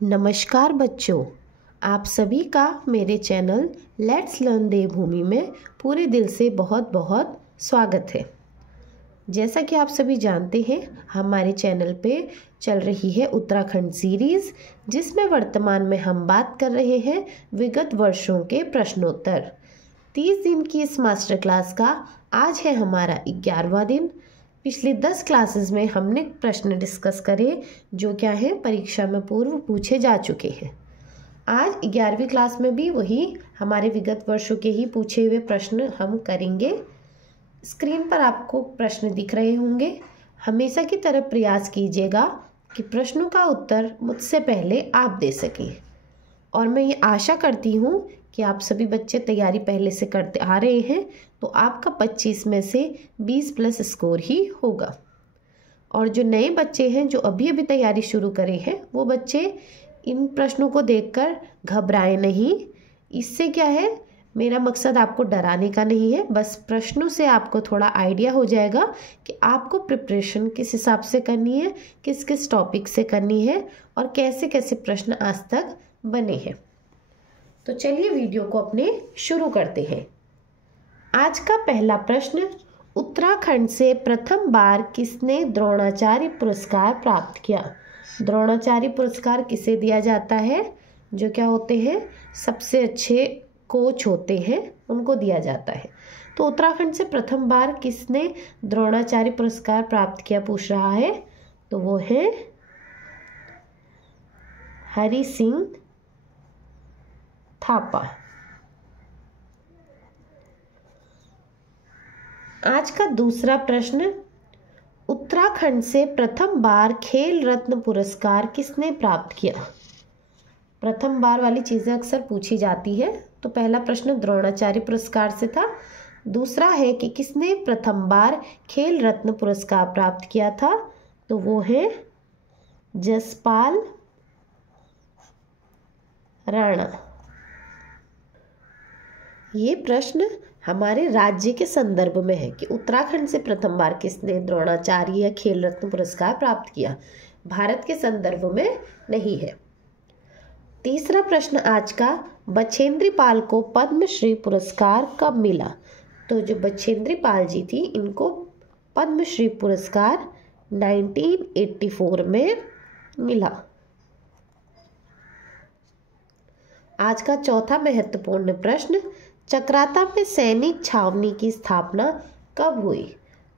नमस्कार बच्चों, आप सभी का मेरे चैनल लेट्स लर्न देवभूमि में पूरे दिल से बहुत बहुत स्वागत है। जैसा कि आप सभी जानते हैं, हमारे चैनल पे चल रही है उत्तराखंड सीरीज़, जिसमें वर्तमान में हम बात कर रहे हैं विगत वर्षों के प्रश्नोत्तर। 30 दिन की इस मास्टर क्लास का आज है हमारा 11वां दिन। पिछली 10 क्लासेस में हमने प्रश्न डिस्कस करे जो क्या है परीक्षा में पूर्व पूछे जा चुके हैं। आज 11वीं क्लास में भी वही हमारे विगत वर्षों के ही पूछे हुए प्रश्न हम करेंगे। स्क्रीन पर आपको प्रश्न दिख रहे होंगे। हमेशा की तरह प्रयास कीजिएगा कि प्रश्नों का उत्तर मुझसे पहले आप दे सकें, और मैं ये आशा करती हूँ कि आप सभी बच्चे तैयारी पहले से करते आ रहे हैं, तो आपका 25 में से 20 प्लस स्कोर ही होगा। और जो नए बच्चे हैं जो अभी अभी तैयारी शुरू करे हैं, वो बच्चे इन प्रश्नों को देखकर घबराएं नहीं। इससे क्या है, मेरा मकसद आपको डराने का नहीं है, बस प्रश्नों से आपको थोड़ा आइडिया हो जाएगा कि आपको प्रिपरेशन किस हिसाब से करनी है, किस किस टॉपिक से करनी है और कैसे कैसे प्रश्न आज तक बने हैं। तो चलिए वीडियो को अपने शुरू करते हैं। आज का पहला प्रश्न, उत्तराखंड से प्रथम बार किसने द्रोणाचार्य पुरस्कार प्राप्त किया? द्रोणाचार्य पुरस्कार किसे दिया जाता है? जो क्या होते हैं, सबसे अच्छे कोच होते हैं, उनको दिया जाता है। तो उत्तराखंड से प्रथम बार किसने द्रोणाचार्य पुरस्कार प्राप्त किया पूछ रहा है, तो वो है हरि सिंह थापा। आज का दूसरा प्रश्न, उत्तराखंड से प्रथम बार खेल रत्न पुरस्कार किसने प्राप्त किया? प्रथम बार वाली चीज़ें अक्सर पूछी जाती है। तो पहला प्रश्न द्रोणाचार्य पुरस्कार से था। दूसरा है कि किसने प्रथम बार खेल रत्न पुरस्कार प्राप्त किया था, तो वो है जसपाल राणा। ये प्रश्न हमारे राज्य के संदर्भ में है कि उत्तराखंड से प्रथम बार किसने द्रोणाचार्य या खेल रत्न पुरस्कार प्राप्त किया, भारत के संदर्भ में नहीं है। तीसरा प्रश्न आज का, बछेंद्री पाल को पद्मश्री पुरस्कार कब मिला? तो जो बछेंद्री पाल जी थी, इनको पद्मश्री पुरस्कार 1984 में मिला। आज का चौथा महत्वपूर्ण प्रश्न, चक्राता में सैनिक छावनी की स्थापना कब हुई?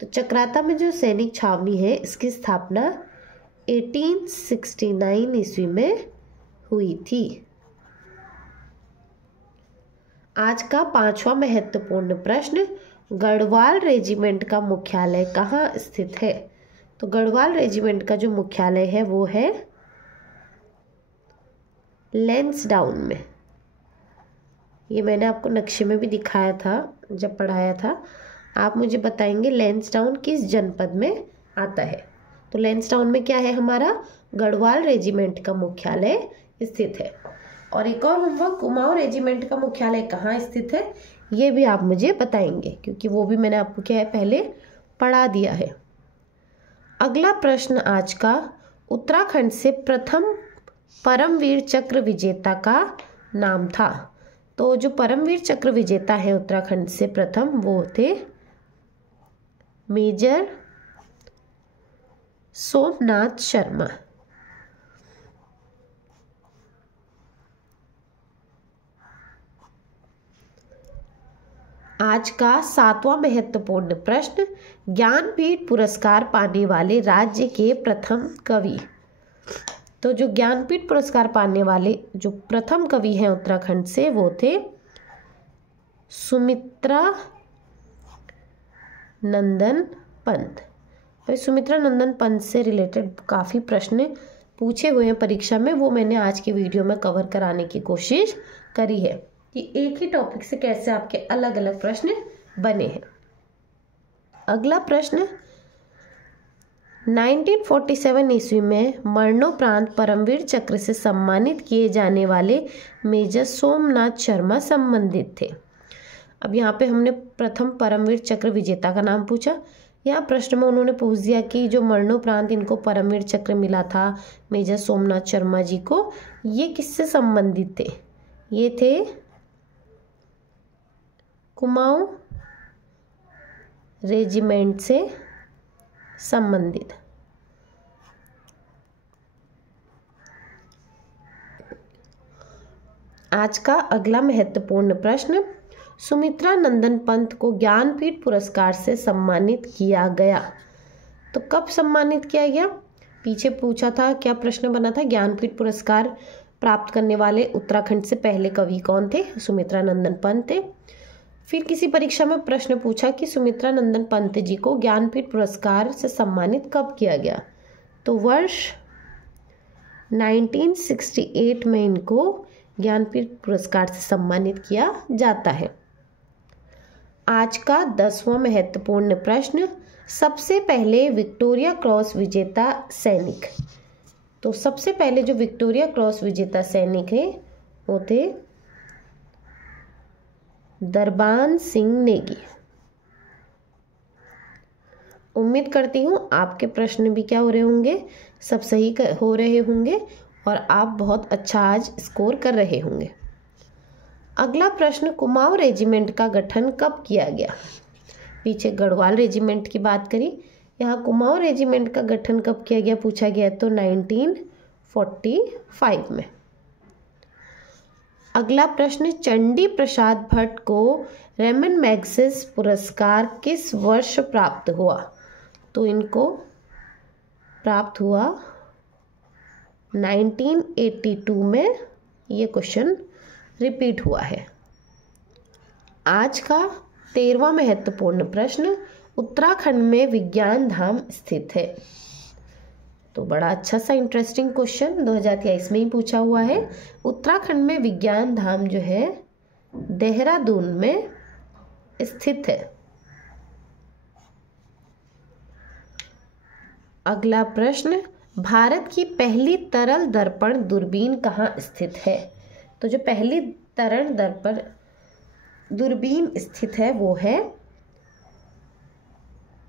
तो चक्राता में जो सैनिक छावनी है, इसकी स्थापना 1869 ईस्वी में हुई थी। आज का पांचवा महत्वपूर्ण प्रश्न, गढ़वाल रेजिमेंट का मुख्यालय कहाँ स्थित है? तो गढ़वाल रेजिमेंट का जो मुख्यालय है वो है लैंसडाउन में। ये मैंने आपको नक्शे में भी दिखाया था जब पढ़ाया था। आप मुझे बताएंगे लैंसडाउन किस जनपद में आता है। तो लैंसडाउन में क्या है, हमारा गढ़वाल रेजिमेंट का मुख्यालय स्थित है। और एक और होमवर्क, कुमाऊं रेजिमेंट का मुख्यालय कहाँ स्थित है, ये भी आप मुझे बताएंगे, क्योंकि वो भी मैंने आपको क्या है पहले पढ़ा दिया है। अगला प्रश्न आज का, उत्तराखंड से प्रथम परमवीर चक्र विजेता का नाम था? तो जो परमवीर चक्र विजेता है उत्तराखंड से प्रथम, वो थे मेजर सोमनाथ शर्मा। आज का सातवां महत्वपूर्ण प्रश्न, ज्ञानपीठ पुरस्कार पाने वाले राज्य के प्रथम कवि? तो जो ज्ञानपीठ पुरस्कार पाने वाले जो प्रथम कवि हैं उत्तराखंड से, वो थे सुमित्रा नंदन पंत। भाई सुमित्रा नंदन पंत से रिलेटेड काफ़ी प्रश्न पूछे हुए हैं परीक्षा में, वो मैंने आज की वीडियो में कवर कराने की कोशिश करी है कि एक ही टॉपिक से कैसे आपके अलग अलग प्रश्न बने हैं। अगला प्रश्न, 1947 ईस्वी में मरणोपरांत परमवीर चक्र से सम्मानित किए जाने वाले मेजर सोमनाथ शर्मा संबंधित थे। अब यहाँ पे हमने प्रथम परमवीर चक्र विजेता का नाम पूछा, यहाँ प्रश्न में उन्होंने पूछ दिया कि जो मरणोपरांत इनको परमवीर चक्र मिला था मेजर सोमनाथ शर्मा जी को, ये किससे संबंधित थे? ये थे कुमाऊं रेजिमेंट से संबंधित। आज का अगला महत्वपूर्ण प्रश्न, सुमित्रा नंदन पंत को ज्ञानपीठ पुरस्कार से सम्मानित किया गया। तो कब सम्मानित किया गया? पीछे पूछा था, क्या प्रश्न बना था? ज्ञानपीठ पुरस्कार प्राप्त करने वाले उत्तराखंड से पहले कवि कौन थे? सुमित्रा नंदन पंत थे। फिर किसी परीक्षा में प्रश्न पूछा कि सुमित्रा नंदन पंत जी को ज्ञानपीठ पुरस्कार से सम्मानित कब किया गया? तो वर्ष 1968 में इनको ज्ञानपीठ पुरस्कार से सम्मानित किया जाता है। आज का 10वां महत्वपूर्ण प्रश्न, सबसे पहले विक्टोरिया क्रॉस विजेता सैनिक। तो सबसे पहले जो विक्टोरिया क्रॉस विजेता सैनिक है वो थे दरबान सिंह नेगी। उम्मीद करती हूँ आपके प्रश्न भी क्या हो रहे होंगे, सब सही हो रहे होंगे और आप बहुत अच्छा आज स्कोर कर रहे होंगे। अगला प्रश्न, कुमाऊं रेजिमेंट का गठन कब किया गया? पीछे गढ़वाल रेजिमेंट की बात करी, यहाँ कुमाऊं रेजिमेंट का गठन कब किया गया पूछा गया, तो 1945 में। अगला प्रश्न, चंडी प्रसाद भट्ट को रेमन मैग्सेस पुरस्कार किस वर्ष प्राप्त हुआ? तो इनको प्राप्त हुआ 1982 में। ये क्वेश्चन रिपीट हुआ है। आज का 13वां महत्वपूर्ण प्रश्न, उत्तराखंड में विज्ञान धाम स्थित है। तो बड़ा अच्छा सा इंटरेस्टिंग क्वेश्चन 2023 में ही पूछा हुआ है। उत्तराखंड में विज्ञान धाम जो है देहरादून में स्थित है। अगला प्रश्न, भारत की पहली तरल दर्पण दूरबीन कहाँ स्थित है? तो जो पहली तरल दर्पण दूरबीन स्थित है वो है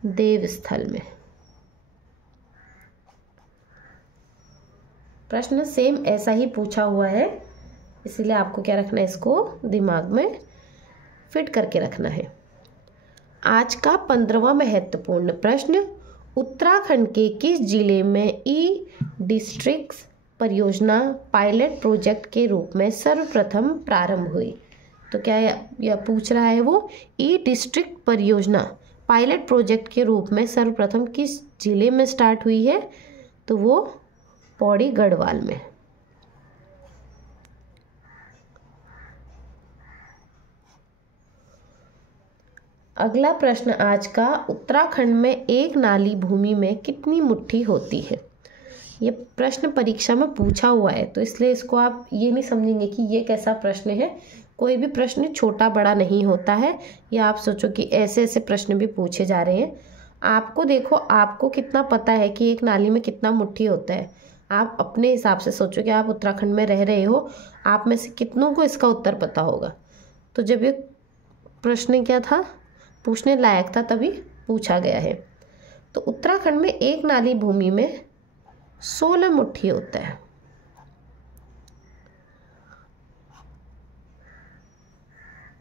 देवस्थल में। प्रश्न सेम ऐसा ही पूछा हुआ है, इसलिए आपको क्या रखना है, इसको दिमाग में फिट करके रखना है। आज का 15वां महत्वपूर्ण प्रश्न, उत्तराखंड के किस जिले में ई डिस्ट्रिक्ट परियोजना पायलट प्रोजेक्ट के रूप में सर्वप्रथम प्रारंभ हुई? तो क्या यह पूछ रहा है वो ई डिस्ट्रिक्ट परियोजना पायलट प्रोजेक्ट के रूप में सर्वप्रथम किस जिले में स्टार्ट हुई है? तो वो पौड़ी गढ़वाल में। अगला प्रश्न आज का, उत्तराखंड में एक नाली भूमि में कितनी मुट्ठी होती है? ये प्रश्न परीक्षा में पूछा हुआ है, तो इसलिए इसको आप ये नहीं समझेंगे कि ये कैसा प्रश्न है। कोई भी प्रश्न छोटा बड़ा नहीं होता है, या आप सोचो कि ऐसे ऐसे प्रश्न भी पूछे जा रहे हैं। आपको देखो, आपको कितना पता है कि एक नाली में कितना मुट्ठी होता है। आप अपने हिसाब से सोचो कि आप उत्तराखंड में रह रहे हो, आप में से कितनों को इसका उत्तर पता होगा। तो जब ये प्रश्न क्या था, पूछने लायक था, तभी पूछा गया है। तो उत्तराखंड में एक नाली भूमि में 16 मुट्ठी होता है।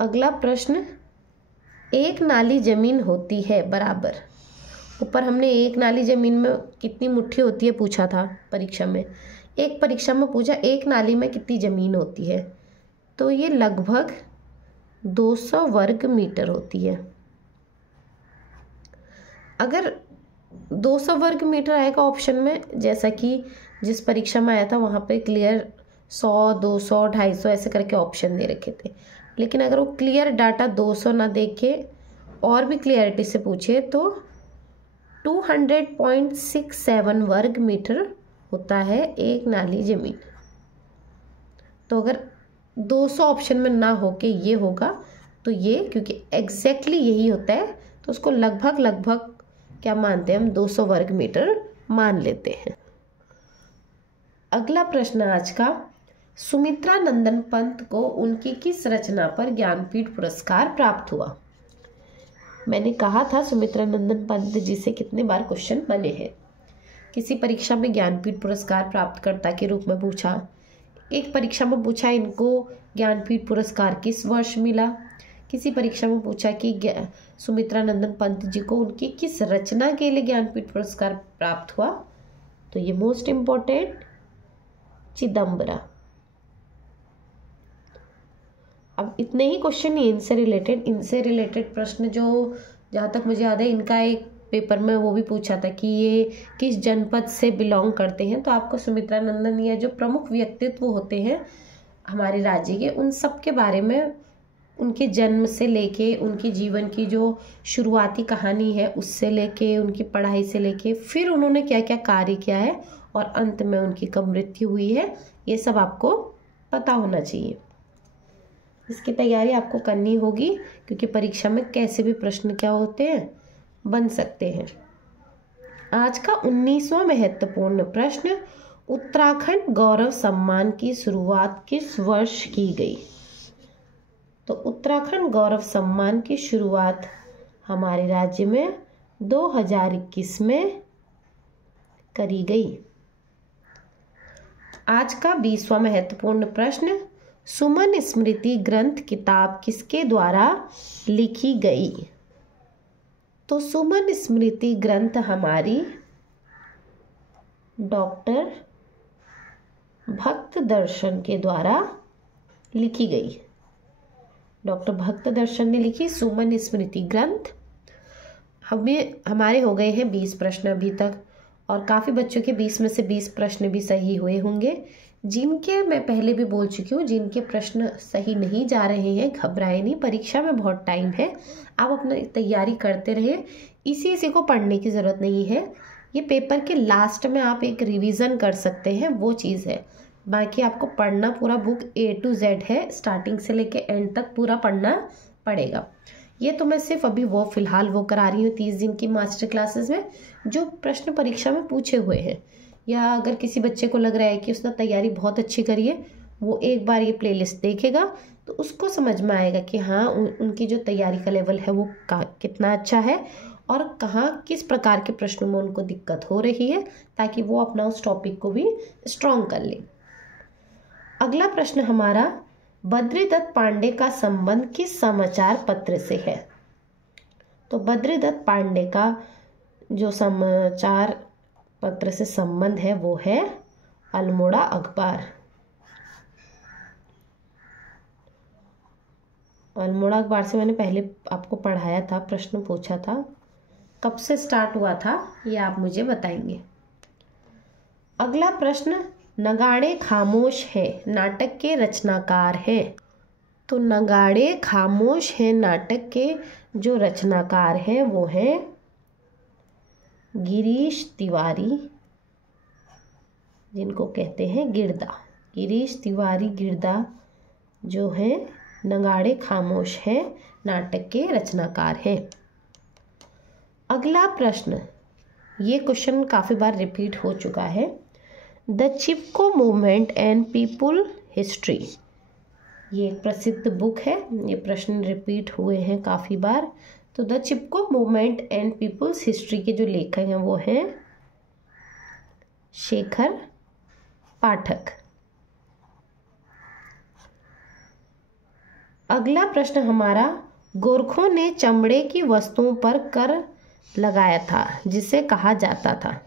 अगला प्रश्न, एक नाली जमीन होती है बराबर। ऊपर हमने एक नाली जमीन में कितनी मुट्ठी होती है पूछा था परीक्षा में। एक परीक्षा में पूछा एक नाली में कितनी जमीन होती है, तो ये लगभग 200 वर्ग मीटर होती है। अगर 200 वर्ग मीटर आएगा ऑप्शन में, जैसा कि जिस परीक्षा में आया था वहाँ पे क्लियर 100, 200, 250 ऐसे करके ऑप्शन दे रखे थे। लेकिन अगर वो क्लियर डाटा 200 ना देखे और भी क्लियरिटी से पूछे तो 200.67 वर्ग मीटर होता है एक नाली जमीन। तो अगर 200 ऑप्शन में ना होके ये होगा, तो ये क्योंकि एग्जैक्टली यही होता है, तो उसको लगभग क्या मानते हैं हम, 200 वर्ग मीटर मान लेते हैं। अगला प्रश्न आज का, सुमित्रा नंदन पंत को उनकी किस रचना पर ज्ञानपीठ पुरस्कार प्राप्त हुआ? मैंने कहा था सुमित्रा नंदन पंत जी से कितने बार क्वेश्चन बने हैं। किसी परीक्षा में ज्ञानपीठ पुरस्कार प्राप्तकर्ता के रूप में पूछा, एक परीक्षा में पूछा इनको ज्ञानपीठ पुरस्कार किस वर्ष मिला, किसी परीक्षा में पूछा कि सुमित्रा नंदन पंत जी को उनकी किस रचना के लिए ज्ञानपीठ पुरस्कार प्राप्त हुआ। तो ये मोस्ट इम्पोर्टेंट चिदम्बरा। अब इतने ही क्वेश्चन ही इनसे रिलेटेड प्रश्न जो जहाँ तक मुझे याद है इनका एक पेपर में वो भी पूछा था कि ये किस जनपद से बिलोंग करते हैं। तो आपको सुमित्रा नंदन या जो प्रमुख व्यक्तित्व होते हैं हमारे राज्य के, उन सब के बारे में, उनके जन्म से लेके उनके जीवन की जो शुरुआती कहानी है उससे लेके उनकी पढ़ाई से लेके फिर उन्होंने क्या क्या कार्य किया है और अंत में उनकी कब मृत्यु हुई है, ये सब आपको पता होना चाहिए। इसकी तैयारी आपको करनी होगी क्योंकि परीक्षा में कैसे भी प्रश्न क्या होते हैं, बन सकते हैं। आज का 19वां महत्वपूर्ण प्रश्न, उत्तराखंड गौरव सम्मान की शुरुआत किस वर्ष की गई। तो उत्तराखंड गौरव सम्मान की शुरुआत हमारे राज्य में 2021 में करी गई। आज का 20वां महत्वपूर्ण प्रश्न, सुमन स्मृति ग्रंथ किताब किसके द्वारा लिखी गई। तो सुमन स्मृति ग्रंथ हमारी डॉक्टर भक्त दर्शन के द्वारा लिखी गई। डॉक्टर भक्त दर्शन ने लिखी सुमन स्मृति ग्रंथ। हमारे हो गए हैं 20 प्रश्न अभी तक और काफ़ी बच्चों के 20 में से 20 प्रश्न भी सही हुए होंगे। जिनके मैं पहले भी बोल चुकी हूँ, जिनके प्रश्न सही नहीं जा रहे हैं घबराए नहीं, परीक्षा में बहुत टाइम है, आप अपनी तैयारी करते रहिए। इसी को पढ़ने की ज़रूरत नहीं है, ये पेपर के लास्ट में आप एक रिवीजन कर सकते हैं, वो चीज़ है। बाकी आपको पढ़ना पूरा बुक A to Z है, स्टार्टिंग से लेके एंड तक पूरा पढ़ना पड़ेगा। ये तो मैं सिर्फ अभी वो फ़िलहाल वो करा रही हूँ 30 दिन की मास्टर क्लासेस में जो प्रश्न परीक्षा में पूछे हुए हैं। या अगर किसी बच्चे को लग रहा है कि उसने तैयारी बहुत अच्छी करी है, वो एक बार ये प्लेलिस्ट देखेगा तो उसको समझ में आएगा कि हाँ उनकी जो तैयारी का लेवल है वो कितना अच्छा है और कहाँ किस प्रकार के प्रश्नों में उनको दिक्कत हो रही है, ताकि वो अपना उस टॉपिक को भी स्ट्रॉन्ग कर ले। अगला प्रश्न हमारा, बद्रीदत्त पांडे का संबंध किस समाचार पत्र से है। तो बद्रीदत्त पांडे का जो समाचार पत्र से संबंध है वो है अल्मोड़ा अखबार। अल्मोड़ा अखबार से मैंने पहले आपको पढ़ाया था, प्रश्न पूछा था, कब से स्टार्ट हुआ था ये आप मुझे बताएंगे। अगला प्रश्न, नगाड़े खामोश है नाटक के रचनाकार हैं। तो नगाड़े खामोश है नाटक के जो रचनाकार हैं वो हैं गिरीश तिवारी, जिनको कहते हैं गिरदा। गिरीश तिवारी गिरदा जो है नगाड़े खामोश है नाटक के रचनाकार हैं। अगला प्रश्न, ये क्वेश्चन काफ़ी बार रिपीट हो चुका है, the Chipko movement and people history, ये एक प्रसिद्ध बुक है, ये प्रश्न रिपीट हुए हैं काफ़ी बार। तो the Chipko movement and people's history के जो लेखक हैं वो हैं शेखर पाठक। अगला प्रश्न हमारा, गोरखों ने चमड़े की वस्तुओं पर कर लगाया था जिसे कहा जाता था।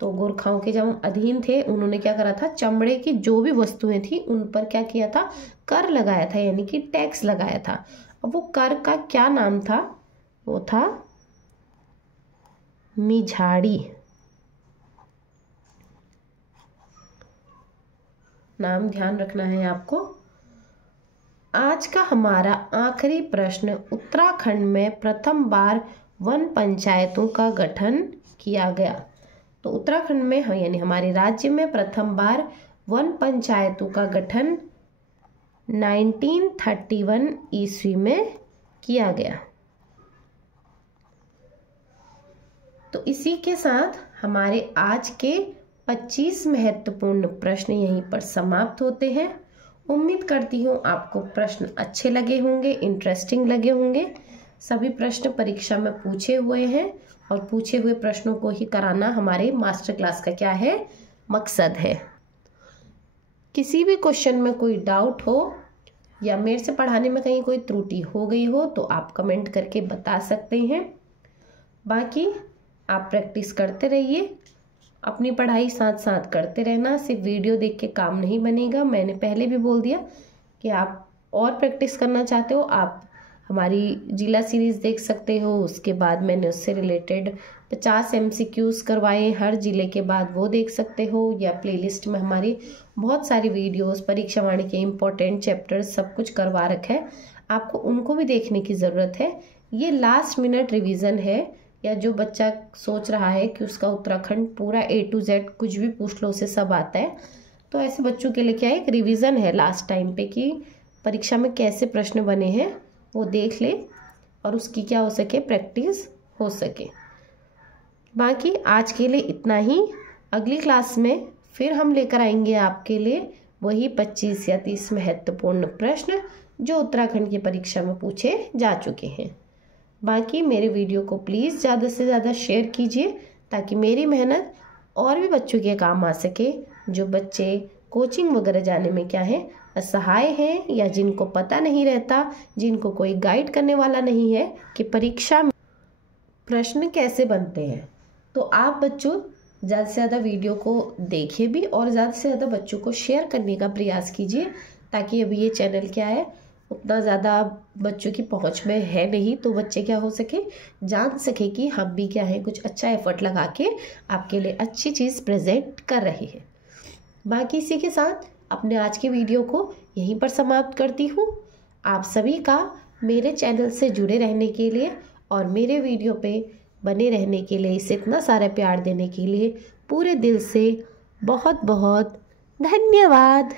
तो गोरखाओं के जब अधीन थे उन्होंने क्या करा था, चमड़े की जो भी वस्तुएं थी उन पर क्या किया था, कर लगाया था, यानी कि टैक्स लगाया था। अब वो कर का क्या नाम था, वो था मिझाड़ी, नाम ध्यान रखना है आपको। आज का हमारा आखिरी प्रश्न, उत्तराखंड में प्रथम बार वन पंचायतों का गठन किया गया। तो उत्तराखंड में यानी हमारे राज्य में प्रथम बार वन पंचायतों का गठन 1931 ईस्वी में किया गया। तो इसी के साथ हमारे आज के 25 महत्वपूर्ण प्रश्न यहीं पर समाप्त होते हैं। उम्मीद करती हूँ आपको प्रश्न अच्छे लगे होंगे, इंटरेस्टिंग लगे होंगे। सभी प्रश्न परीक्षा में पूछे हुए हैं और पूछे हुए प्रश्नों को ही कराना हमारे मास्टर क्लास का क्या है, मकसद है। किसी भी क्वेश्चन में कोई डाउट हो या मेरे से पढ़ाने में कहीं कोई त्रुटि हो गई हो तो आप कमेंट करके बता सकते हैं। बाकी आप प्रैक्टिस करते रहिए, अपनी पढ़ाई साथ साथ करते रहना। सिर्फ वीडियो देख के काम नहीं बनेगा। मैंने पहले भी बोल दिया कि आप और प्रैक्टिस करना चाहते हो, आप हमारी जिला सीरीज़ देख सकते हो। उसके बाद मैंने उससे रिलेटेड 50 MCQs करवाए हर जिले के बाद, वो देख सकते हो। या प्लेलिस्ट में हमारी बहुत सारी वीडियोस परीक्षा वाणी के इम्पोर्टेंट चैप्टर्स सब कुछ करवा रखा है, आपको उनको भी देखने की ज़रूरत है। ये लास्ट मिनट रिवीजन है, या जो बच्चा सोच रहा है कि उसका उत्तराखंड पूरा A to Z कुछ भी पूछ लो उसे सब आता है, तो ऐसे बच्चों के लिए क्या है, एक रिवीजन है लास्ट टाइम पे कि परीक्षा में कैसे प्रश्न बने हैं वो देख ले और उसकी क्या हो सके, प्रैक्टिस हो सके। बाकी आज के लिए इतना ही। अगली क्लास में फिर हम लेकर आएंगे आपके लिए वही 25 या 30 महत्वपूर्ण प्रश्न जो उत्तराखंड की परीक्षा में पूछे जा चुके हैं। बाकी मेरे वीडियो को प्लीज़ ज़्यादा से ज़्यादा शेयर कीजिए ताकि मेरी मेहनत और भी बच्चों के काम आ सके, जो बच्चे कोचिंग वगैरह जाने में क्या है, असहाय हैं या जिनको पता नहीं रहता, जिनको कोई गाइड करने वाला नहीं है कि परीक्षा में प्रश्न कैसे बनते हैं। तो आप बच्चों ज़्यादा से ज़्यादा वीडियो को देखिए भी और ज़्यादा से ज़्यादा बच्चों को शेयर करने का प्रयास कीजिए, ताकि अभी ये चैनल क्या है उतना ज़्यादा बच्चों की पहुंच में है नहीं, तो बच्चे क्या हो सके, जान सके कि हम भी क्या है कुछ अच्छा एफर्ट लगा के आपके लिए अच्छी चीज़ प्रेजेंट कर रहे हैं। बाकी इसी के साथ अपने आज के वीडियो को यहीं पर समाप्त करती हूँ। आप सभी का मेरे चैनल से जुड़े रहने के लिए और मेरे वीडियो पे बने रहने के लिए, इसे इतना सारा प्यार देने के लिए पूरे दिल से बहुत बहुत धन्यवाद।